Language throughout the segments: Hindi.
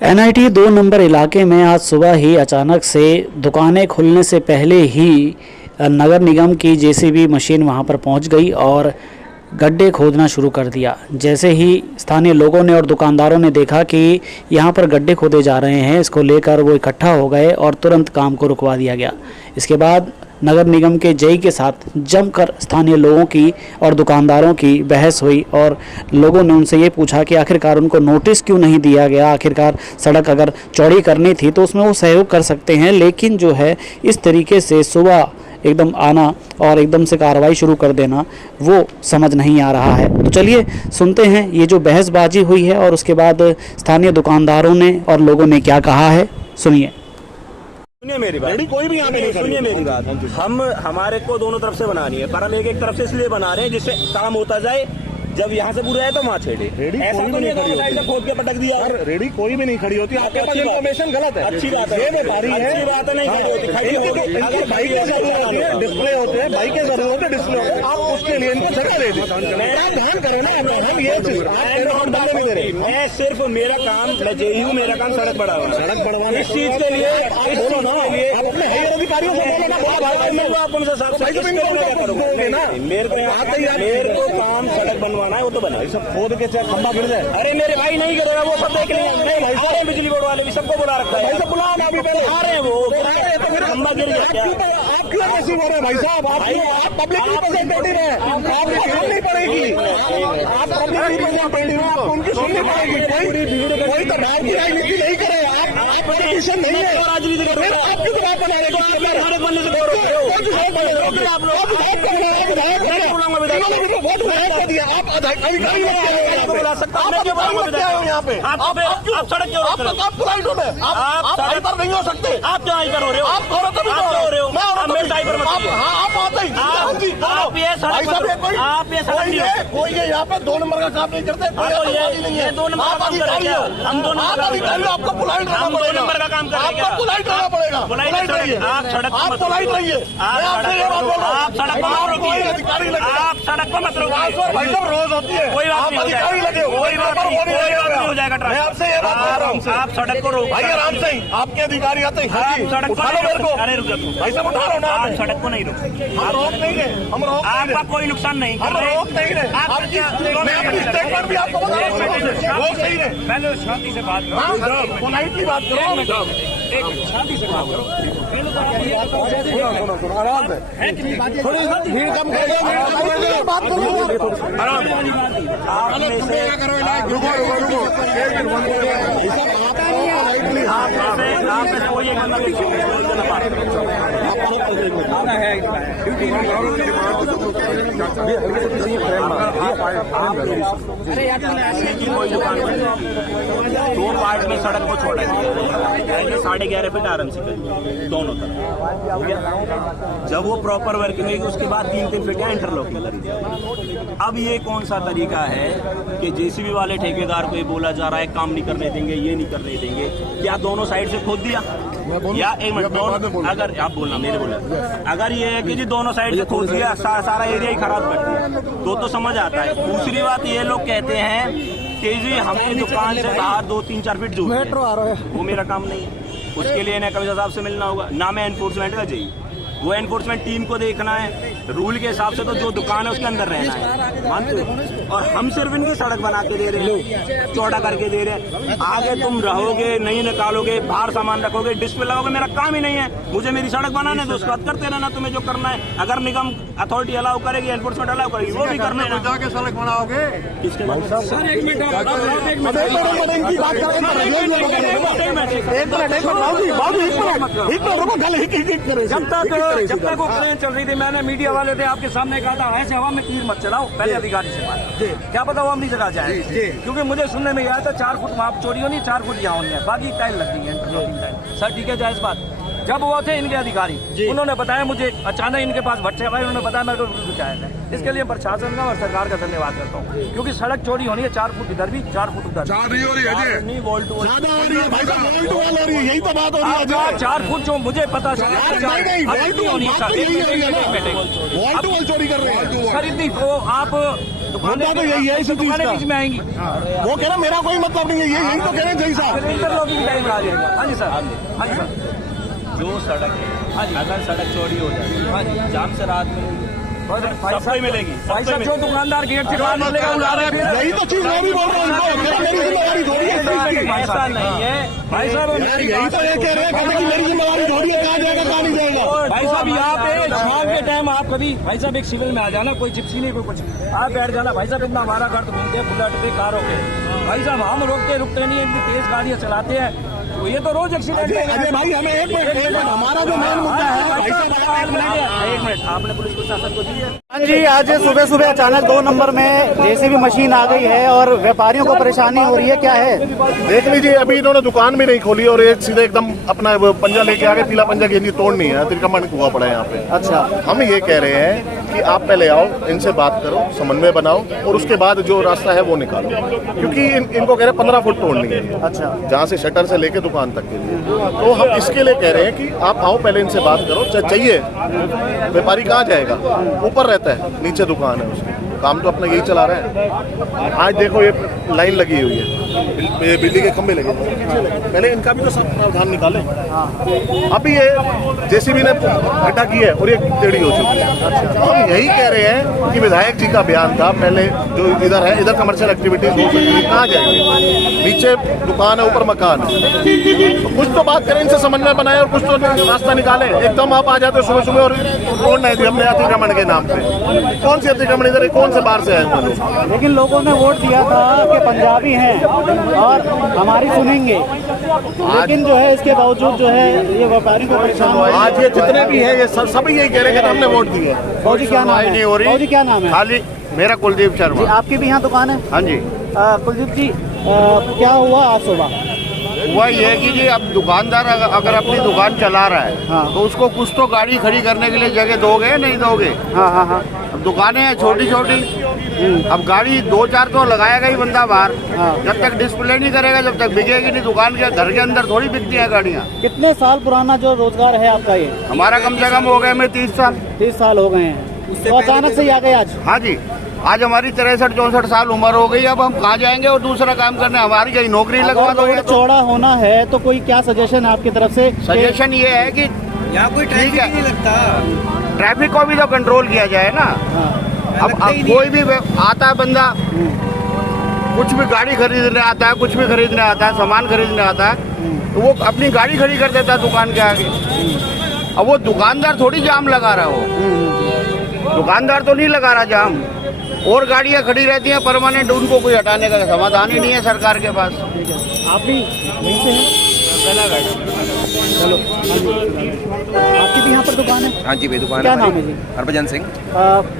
NIT 2 नंबर इलाके में आज सुबह ही अचानक से दुकानें खुलने से पहले ही नगर निगम की JCB मशीन वहां पर पहुंच गई और गड्ढे खोदना शुरू कर दिया। जैसे ही स्थानीय लोगों ने और दुकानदारों ने देखा कि यहां पर गड्ढे खोदे जा रहे हैं, इसको लेकर वो इकट्ठा हो गए और तुरंत काम को रुकवा दिया गया। इसके बाद नगर निगम के जेई के साथ जमकर स्थानीय लोगों की और दुकानदारों की बहस हुई और लोगों ने उनसे ये पूछा कि आखिरकार उनको नोटिस क्यों नहीं दिया गया। आखिरकार सड़क अगर चौड़ी करनी थी तो उसमें वो सहयोग कर सकते हैं, लेकिन जो है इस तरीके से सुबह एकदम आना और एकदम से कार्रवाई शुरू कर देना वो समझ नहीं आ रहा है। तो चलिए सुनते हैं ये जो बहसबाजी हुई है और उसके बाद स्थानीय दुकानदारों ने और लोगों ने क्या कहा है, सुनिए। सुनिए मेरी बात, कोई भी यहाँ पे नहीं, सुनिए मेरी बात। हम हमारे को दोनों तरफ से बनानी है, पर हम एक तरफ से इसलिए बना रहे हैं जिससे काम होता जाए। जब यहाँ से पूरा है तो वहाँ छेड़े। रेडी ऐसा कोई तो भी नहीं खड़ी होती, खोद के पटक दिया। रेडी कोई भी नहीं खड़ी होती, आपके पास इन्फॉर्मेशन गलत है। अच्छी बात है, ये व्यापारी है, अच्छी बात है, नहीं खड़ी होती, खड़ी होती। अगर बाइक के जरूरत होती है, डिस्प्ले होते हैं, बाइक के जरूरत होते हैं, डिस्प्ले होते हैं, आप उसके लिए इनको जगह दे दें। आप ध्यान करें ना, हम ये चीज मैं सिर्फ मेरा काम, मैं जेई हूँ, मेरा काम सड़क बढ़ाना। सड़क बढ़वाने इस चीज के लिए बोलो ना, आप अपने हायर अधिकारियों से बोलो ना, मेरे को काम सड़क बनवाना है, वो तो बना। सब खोद के चाहे खंबा गिर जाए। अरे मेरे भाई नहीं करेगा, वो सब देख लेंगे। नहीं आ रहे हैं बिजली बोर्ड वाले भी, सबको बुला रखा है। सब बुलाओ ना, अभी पहले आ रहे हैं वो, तो फिर खंबा गिर गया। आप क्यों ऐसी हो रहे हैं भाई साहब? आप पब्लिक रिप्रेजेंटेटिव हैं, आपको सुननी पड़ेगी। आप पब्लिक रिप्रेजेंटेटिव हैं, आपको उनकी सुननी पड़ेगी। कोई तो भाव की राजनीति नहीं करे। आप पॉलिटिशियन नहीं है, राजनीति कर रहे हो। आप क्यों बात बना रहे हो? हमारे बनने से बोल रहे हो। आप आप अधिकारी बुला सकता हूँ यहाँ पे, आप सड़क क्यों रोक रहे हो? आप पुलाइट हो गए, आप हाइपर नहीं हो सकते। आप क्यों हाइपर हो रहे हो? आप करो तभी हो रहे हो। मैं मेरे हाइपर मत कीजिए। आप आते ही आप ये सड़क आप ये सड़क कोई ये यहाँ पे 2 नंबर का काम नहीं करते, ये 2 नंबर का काम कर रहे हैं। हम 2 नंबर अधिकारी, आपको पुलाइट रहना हम 2 पड़ेगा। नंबर का काम कर रहे हैं। आपको पुलाइट रहना पड़ेगा। पुलाइट रहिए। आप सड़क आप पुलाइट रहिए। आप सड़क पर रोकिए। अधिकारी लगे, आप सड़क पर मत रोकिए। भाई साहब रोज होती है, कोई बात नहीं, अधिकारी लगे, कोई बात नहीं हो जाएगा। मैं आपसे ये बात कर रहा हूँ, आप सड़क को रोक भाई आराम से ही, आपके अधिकारी आते ही सड़क उठा लो मेरे को। अरे रुक जाओ भाई साहब उठा लो ना, आप सड़क को नहीं रोक। हम रोक नहीं रहे, हम रोक आपका कोई नुकसान नहीं कर हम रहे। रोक नहीं रहे। मैं अपनी स्टेटमेंट भी आपको बता रहा हूँ, रोक नहीं रहे। पहले शांति से बात करो, पोलाइटली बात करो, शांति से बात करो। आराम से थोड़ी भीड़ कम करो, बात करो, आराम से कोई एक बंदा कोई दुकान 2 पार्ट में सड़क को छोड़ा है, 11.5 फीट RMC कर दोनों तरफ हो गया। जब वो प्रॉपर वर्किंग होगी उसके बाद 3-3 फीट का इंटरलॉकिंग करेंगे। अब ये कौन सा तरीका है कि JCB वाले ठेकेदार को ये बोला जा रहा है काम नहीं करने देंगे, ये नहीं करने देंगे? क्या दोनों साइड से खोद दिया? या एक मिनट, दोनों अगर आप बोलना, मेरे बोलना, अगर ये है कि जी दोनों साइड से खोद दिया, सारा एरिया ही खराब कर दिया तो समझ आता है। दूसरी बात ये लोग कहते हैं कि जी हमें दुकान से बाहर 2-3-4 फीट दूर है, वो मेरा काम नहीं है। उसके लिए ना कभी साहब से मिलना होगा, ना मैं एनफोर्समेंट का जेई। वो एनफोर्समेंट टीम को देखना है, रूल के हिसाब से तो जो दुकान है उसके अंदर रहना है, मानते हो? और हम सिर्फ इनकी सड़क बना के दे रहे हैं, चौड़ा करके दे रहे हैं। आगे तुम रहोगे, नहीं निकालोगे, बाहर सामान रखोगे, डिस्प्ले लगाओगे, मेरा काम ही नहीं है। मुझे मेरी सड़क बनाने दो, उसके बाद करते रहना तुम्हें जो करना है। अगर निगम अथॉरिटी अलाउ करेगी, एनफोर्समेंट अलाउ करेगी, वो भी करना है। जाके सड़क बनाओगे किसके बाद? जब तक वो प्लेन चल रही थी, मैंने मीडिया वाले थे आपके सामने कहा था ऐसे हवा में तीर मत चलाओ, पहले अधिकारी से बात। क्या पता वो अपनी जगह जाए, क्योंकि मुझे सुनने में आया था 4 फुट वहाँ चोरी होनी, 4 फुट यहाँ होनी है, बाकी टाइल लग गई है। सर ठीक है, जायज बात। जब वो थे इनके अधिकारी, उन्होंने बताया मुझे, अचानक इनके पास भट्टे भाई उन्होंने बताया मेरे को पंचायत है। इसके लिए प्रशासन का और सरकार का धन्यवाद करता हूँ, क्योंकि सड़क चोरी होनी है 4 फुट इधर भी, 4 फुट उधर। 4 फुट जो मुझे पता चला चोरी कर रहे हैं खरीदनी। तो आप मुद्दा तो यही है इसी चीज का। बीच में आएंगी। वो कह रहा मेरा कोई मतलब नहीं है, यही तो कह रहे हैं जय साहब। इंटरलॉकिंग टाइम आ जाएगा। हाँ जी सर, हाँ जी सर। जो सड़क है, अगर सड़क चौड़ी हो जाए, जाम से राहत मिलेगी, सबको मिलेगी। भाई साहब जो दुकानदार गेट से बाहर निकलेगा वो ला रहा है। यही तो चीज मैं भी बोल रहा हूँ, मेरी जिम्मेदारी थोड़ी है इस चीज की। ऐसा नहीं है भाई साहब यही तो ये कह रहे हैं कि मेरी जिम्मेदारी थोड़ी है, कहाँ जाएगा कहाँ नहीं जाएगा। भाई साहब यहाँ पे शाम के टाइम आप कभी भाई साहब एक सिविल में आ जाना, कोई जिप्सी नहीं कोई कुछ, आप बैठ जाना। भाई साहब इतना हमारा घर तो घूमते हैं बुलेट पे, कारों पे। भाई साहब हम रुकते नहीं, इतनी तेज गाड़ियाँ चलाते हैं, तो ये तो रोज एक्सीडेंट है। अजय भाई हमें एक मिनट, हमारा जो मेन मुद्दा है भाई साहब, एक मिनट, आपने पुलिस प्रशासन को दी है? हाँ जी, आज सुबह सुबह अचानक 2 नंबर में जेसीबी मशीन आ गई है और व्यापारियों को परेशानी हो रही है, क्या है? देख लीजिए, अभी इन्होंने दुकान भी नहीं खोली और एक सीधे एकदम अपना वो पंजा लेके आ गए, पीला पंजा गेंदी तोड़नी है, तिरकमण हुआ पड़ा है यहाँ पे। अच्छा, हम ये कह रहे हैं कि आप पहले आओ, इनसे बात करो, समन्वय बनाओ और उसके बाद जो रास्ता है वो निकालो, क्योंकि इनको कह रहे 15 फुट तोड़नी है। अच्छा, जहाँ से शटर से लेके दुकान तक के लिए। तो हम इसके लिए कह रहे हैं कि आप आओ, पहले इनसे बात करो। चाहिए व्यापारी कहाँ जाएगा, ऊपर रहता है, नीचे दुकान है उसकी, काम तो अपना यही चला रहा है। आज देखो ये लाइन लगी हुई है, बिजली के खंभे लगे, पहले इनका भी तो सब प्रावधान निकाले। अभी ये जेसीबी ने गड्ढा की है और ये टेढ़ी हो चुकी है। हम यही कह रहे हैं कि विधायक जी का बयान था, पहले जो इधर है, इधर कमर्शियल एक्टिविटीज हो सकती है, कहाँ जाएंगे, नीचे दुकान है, ऊपर मकान है, तो कुछ तो बात करें, इनसे समन्वय बनाए और कुछ तो रास्ता निकाले। एकदम आप आ जाते हो सुबह सुबह और तोड़ नहीं दी हमने अतिक्रमण के नाम पे। कौन सी अतिक्रमण, इधर कौन से बाहर से आए हुए लोग? लेकिन लोगों ने वोट दिया था कि पंजाबी हैं और हमारी सुनेंगे, लेकिन जो है इसके बावजूद जो है ये व्यापारियों को परेशान हो रहे हैं। आज ये जितने भी है, ये सभी यही कह रहे हैं कि हमने वोट दिए। बाबूजी क्या नाम है? बाबूजी क्या नाम है? खाली मेरा कुलदीप जी, शर्मा। आपकी भी यहाँ दुकान है? हाँ जी। कुलदीप जी, क्या हुआ आज सुबह? हुआ ये है कि जी अब दुकानदार अगर अपनी दुकान चला रहा है हाँ। तो उसको कुछ तो गाड़ी खड़ी करने के लिए जगह दोगे नहीं दोगे? हाँ हाँ हाँ, अब दुकानें हैं छोटी छोटी, अब गाड़ी 2-4 तो लगाएगा ही बंदा बाहर। हाँ। जब तक डिस्प्ले नहीं करेगा, जब तक बिकेगी नहीं दुकान के, घर के अंदर थोड़ी बिकती है गाड़ियाँ। कितने साल पुराना जो रोजगार है आपका ये? हमारा कम से कम हो गए में 30 साल। 30 साल हो गए हैं, तो अचानक से ही आ गए आज? हाँ जी, आज हमारी 63-64 साल उम्र हो गई, अब हम कहाँ जाएंगे और दूसरा काम करने? हमारी कहीं नौकरी लगवा अगर दोगे रोड तो? चौड़ा होना है तो कोई क्या सजेशन है आपकी तरफ से? सजेशन ये है कि यहाँ कोई ठीक है, नहीं लगता। ट्रैफिक को भी तो कंट्रोल किया जाए ना। अब कोई भी आता है बंदा, कुछ भी गाड़ी खरीदने आता है, कुछ भी खरीदने आता है, सामान खरीदने आता है, तो वो अपनी गाड़ी खड़ी कर देता है दुकान के आगे। अब वो दुकानदार थोड़ी जाम लगा रहा हो, दुकानदार तो नहीं लगा रहा जाम, और गाड़ियाँ खड़ी रहती हैं परमानेंट, उनको कोई हटाने का समाधान ही नहीं है सरकार के पास। आप भी यहीं से हैं? चलो, आपकी भी यहाँ पर दुकान है? हाँ जी, भाई दुकान क्या है नाम हमारी। है जी? हरभजन सिंह।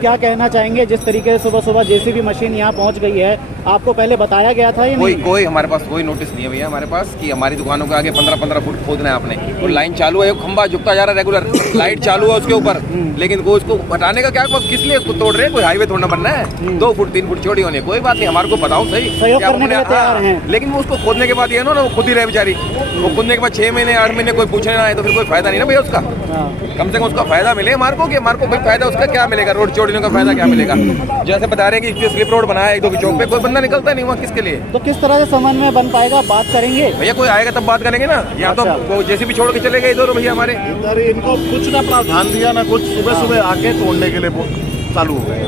क्या कहना चाहेंगे, जिस तरीके से सुबह सुबह जेसीबी मशीन यहाँ पहुँच गई है, आपको पहले बताया गया था या नहीं? कोई हमारे पास कोई नोटिस नहीं है भैया हमारे पास कि हमारी दुकानों के आगे 15-15 फुट खोदना है आपने। और लाइन चालू है, खंबा झुकता जा रहा है रेगुलर, लाइट चालू है उसके ऊपर, लेकिन कोई उसको हटाने का क्या, किस लिए उसको तोड़ रहे हैं? कोई हाईवे थोड़ना बनना है? 2 फुट 3 फुट चौड़ी होनी है, कोई बात नहीं, हमारे को बताओ सही, सहयोग कि आप करने के अपने- लिए तैयार हैं। लेकिन वो उसको खोदने के बाद ये ना वो खुद ही रहे बेचारी, वो खोदने के बाद 6 महीने 8 महीने कोई पूछने ना आए तो फिर कोई फायदा नहीं ना भैया उसका। हाँ। कम से कम उसका फायदा मिले हमारे को, कि हमारे को कोई फायदा उसका क्या मिलेगा? रोड चौड़ीने का फायदा क्या मिलेगा? जैसे बता रहे हैं कि स्लिप रोड बनाया 1-2 की चौक पे, कोई बंदा निकलता नहीं हुआ, किसके लिए? तो किस तरह से समन्वय बन पाएगा, बात करेंगे? भैया कोई आएगा तब बात करेंगे ना, यहाँ तो अच्छा। वो जैसे भी छोड़ के चले गए इधर भैया हमारे। इधर इनको कुछ ना प्रावधान दिया ना कुछ, सुबह सुबह आके तोड़ने के लिए चालू हो गए।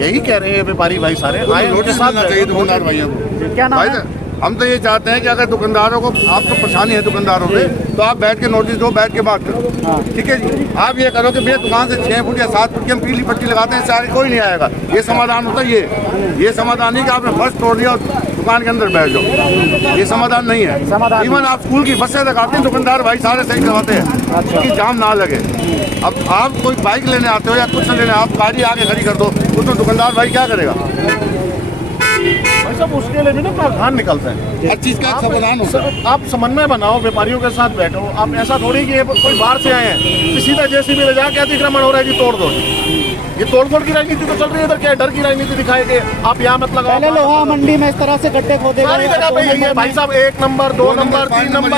यही कह रहे हैं व्यापारी भाई सारे आए, उनके साथ चाहिए दुकानदार भाइयों को। क्या नाम है? हम तो ये चाहते हैं कि अगर दुकानदारों को आपको परेशानी है दुकानदारों पे, तो आप बैठ के नोटिस दो, बैठ के बात करो, ठीक है जी। आप ये करो कि भैया दुकान से 6 फुट या 7 फुट की हम पीली पट्टी लगाते हैं, सारे कोई नहीं आएगा, ये समाधान होता है। ये समाधान नहीं कि आपने फर्श तोड़ दिया और दुकान के अंदर बैठ जाओ, ये समाधान नहीं है। समाधान इवन आप स्कूल की बसें लगाते हैं, दुकानदार भाई सारे सही करवाते हैं कि जाम ना लगे। अब आप कोई बाइक लेने आते हो या कुछ लेने, आप गाड़ी आगे खड़ी कर दो, उसमें दुकानदार भाई क्या करेगा? भाई साहब उसके लिए भी ना प्रावधान निकलता है, हर चीज का समाधान होता है। आप समन्वय बनाओ, व्यापारियों के साथ बैठो। आप ऐसा थोड़ी कि ये कोई बाहर से आए हैं कि सीधा जेसीबी ले जाके अतिक्रमण हो रहा है जी तोड़ दो। ये तोड़फोड़ की राजनीति तो चल रही है इधर, क्या डर की राजनीति दिखाएंगे? आप यहाँ मत लगाओ। पहले लोहा मंडी में इस तरह से गड्ढे खोदे सारी गए, जगह पे यही है भाई साहब, 1 नंबर 2 नंबर 3 नंबर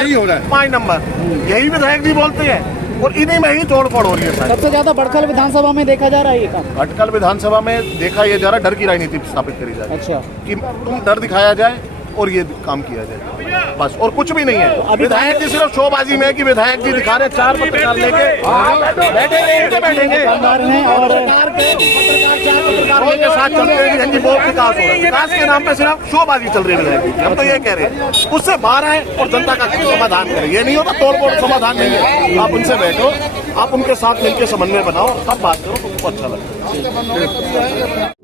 5 नंबर, यही विधायक जी बोलते हैं और इन्हीं में ही तोड़ फोड़ हो रही है सारी। सबसे ज्यादा बड़खल विधानसभा में देखा जा रहा है ये काम। अटकल विधानसभा में देखा यह जा रहा है, डर की राजनीति स्थापित करी जा रही है अच्छा, कि तुम डर दिखाया जाए और ये काम किया जाए, बस, और कुछ भी नहीं है। विधायक जी सिर्फ शोबाजी में है कि विधायक जी दिखा रहे 4 पत्रकार लेके बैठेंगे और पत्रकार के साथ चलते हैं कि हाँ जी बहुत विकास हो रहा है। विकास के नाम पे सिर्फ शोबाजी चल रही है विधायक जी। हम तो ये कह रहे हैं उससे बाहर आए और जनता का समाधान करें। ये नहीं होता तोड़ फोड़ समाधान नहीं है। आप उनसे बैठो, आप उनके साथ मिलकर समन्वय बनाओ, तब बात करो, तुमको अच्छा लगता है।